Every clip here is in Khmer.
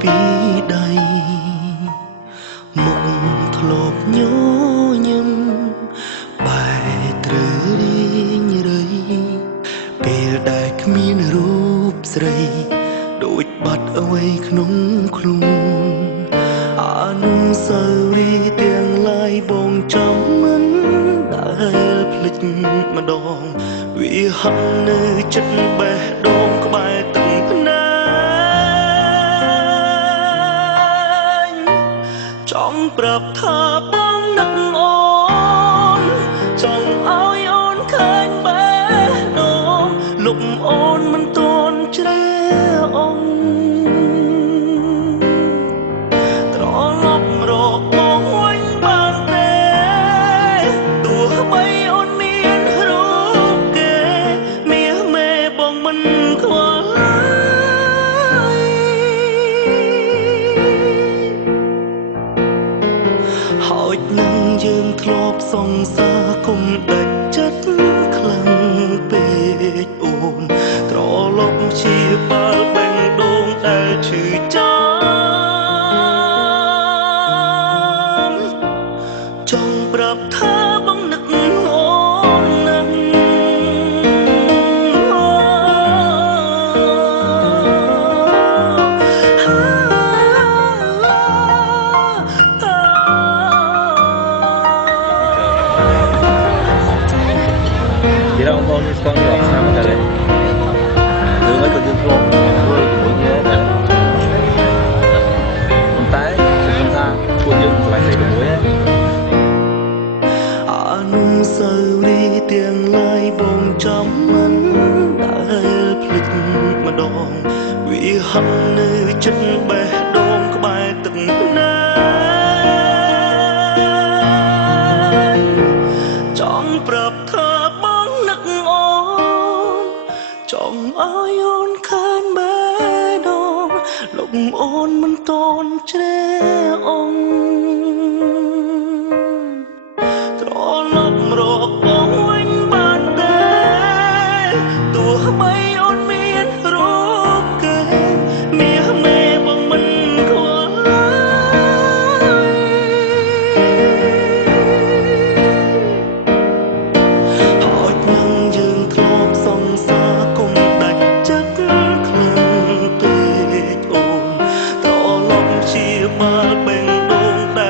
ពីដៃមុខធ្លាប់ញញឹមបែរត្រូវរីងរៃពេលដែលគ្មានរូបស្រីដូចបាត់អ្វីក្នុងខ្លួនអនុស្សាវរីយ៍ទាំងឡាយបងចាំមិនដែលភ្លេចម្ដងវាហឹងនៅចិត្តបេះដូងក្បែរទឹកភ្នែកចង់ប្រាប់ថាបងនឹកអូនចង់ឲ្យអូនឃើញបេះដូងលុបអូនមិនទាន់ជ្រះអងត្រឡប់រកបងវិញបានទេទោះបីអូនមានរូបគេមាសមេបងមិនខ្វល់ហើយនឹងយើងធ្លាប់សង្សារគុំដាច់ចិត្តខ្លាំងពេកអូនត្រឡប់ជាបាល់បេះដូងដែលឈឺចាំចង់ប្រាប់ថាបងនឹកអូនណាស់Jadi ông con như con học sao mà đây từ mấy con dương con vừa của nhớ nè con tái con tha của dương phải xây được muối អនុស្សាវរីយ៍ទាំងឡាយបងចាំមិនដែលភ្លេចម្ដងវាហឹងនៅចិត្តបេះដូងក្បែរទឹកភ្នែកចង់ប្រាប់ថាបងនឹកអូនចង់ឲ្យអូនឃើញបេះដូងលុបអូនមិនទាន់ជ្រះអងត្រឡប់រកបងវិញបានទេទោះបីអូនមានរូបគេមាសមេបងមិនខ្វល់ហើយនឹងយើងធ្លាប់សង្សារគុំដាច់ចិត្តខ្លាំងពេកអូនត្រឡប់ជាបាល់បេះដូងដ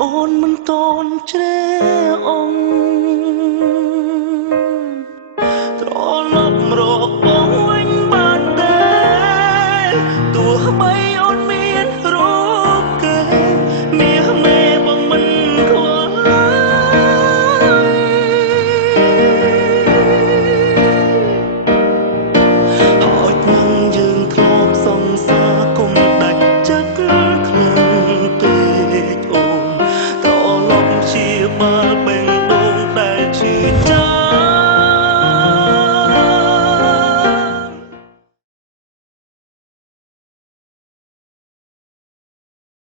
អូនមិនតន់ជ្រេអង្គ